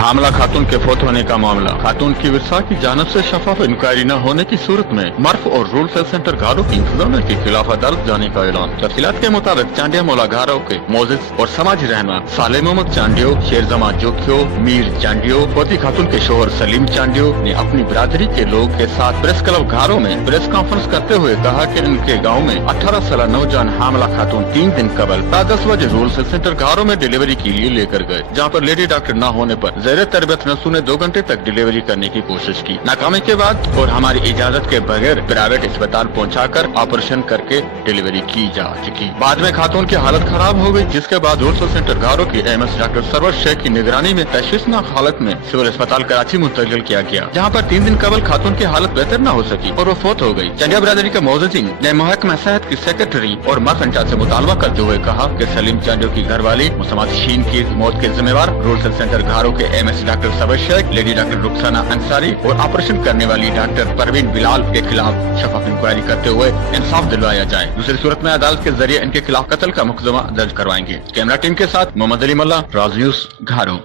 हामला खातून के फौत होने का मामला। खातून की विरसा की जानब से शफाफ इंक्वायरी न होने की सूरत में मर्फ और रूरल हेल्थ सेंटर घारों की इंतजामिया के खिलाफ अदालत जाने का ऐलान। तफसीलात के मुताबिक चांडिया मौला घारों के मोजिज और समाजी रहनुमा साले मोहम्मद चांडियो, शेरजमा जोखियो, मीर चांडियो, पोती खातून के शोहर सलीम चांडियो ने अपनी बिरादरी के लोग के साथ प्रेस क्लब घारों में प्रेस कॉन्फ्रेंस करते हुए कहा कि उनके गाँव में 18 साल नौजवान हामला खातून 3 दिन कबल रात 10 बजे रूरल हेल्थ सेंटर घारों में डिलीवरी के लिए लेकर गए, जहाँ पर लेडी डॉक्टर न होने पर ज़ेरे तरबियत नर्सों ने 2 घंटे तक डिलीवरी करने की कोशिश की। नाकामी के बाद और हमारी इजाजत के बगैर प्राइवेट अस्पताल पहुंचाकर ऑपरेशन करके डिलीवरी की जा चुकी। बाद में खातून की हालत खराब हो गई, जिसके बाद रूरल सेंटर घारों की एमएस डॉक्टर सरवर शेख की निगरानी में तशवीशनाक हालत में सिविल अस्पताल कराची मुंतकिल किया गया, जहाँ पर 3 दिन कबल खातून की हालत बेहतर न हो सकी और वो फौत हो गई। चंडिया बिरादरी के मोजिज़िन ने महकमा सेहत की सेक्रेटरी और मर्फ इंचार्ज से मुतालबा करते हुए कहा कि सलीम चांडियो की घरवाली मुसम्मत शीन की मौत के जिम्मेवार रूरल सेंटर घारों के MS doctor Sarwar Shaikh, lady doctor Rukhsana Ansari और ऑपरेशन करने वाली डॉक्टर परवीन बिलाल के खिलाफ शफाफ इंक्वायरी करते हुए इंसाफ दिलवाया जाए। दूसरी सूरत में अदालत के जरिए इनके खिलाफ कत्ल का मुकदमा दर्ज करवाएंगे। कैमरा टीम के साथ मोहम्मद अली मल्ला, राज न्यूज, घारों।